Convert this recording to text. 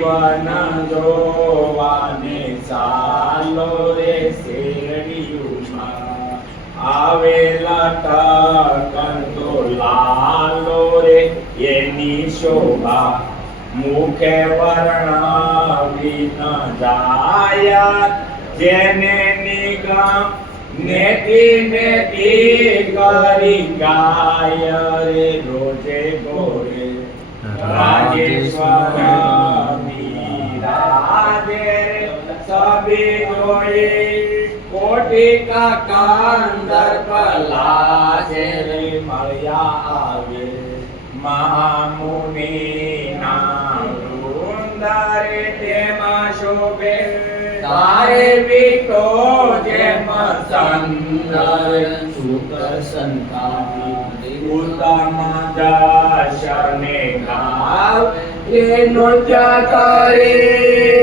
જીવન જોવાને ચાલો રે શેરડીયુમાં આવેલા ટકંતો લાલો રે એની શોભા મુખે વર્ણવી ન જાય જેને નિગમ નેતી નેતી કરી ગાય રે રોજે ગોરે રાજેશ્વર વિરાજે સભી જોઈ કોટી કા કાંદર પલાજે રે મળ્યા આવે મહામુનિ ના વૃંદારે તેમાં શોભે તારે બીટો જેમ ચંદ્ર શુક્ર સંતાની ઉત્તમ દર્શને ગાવ એ નૃત્ય કરે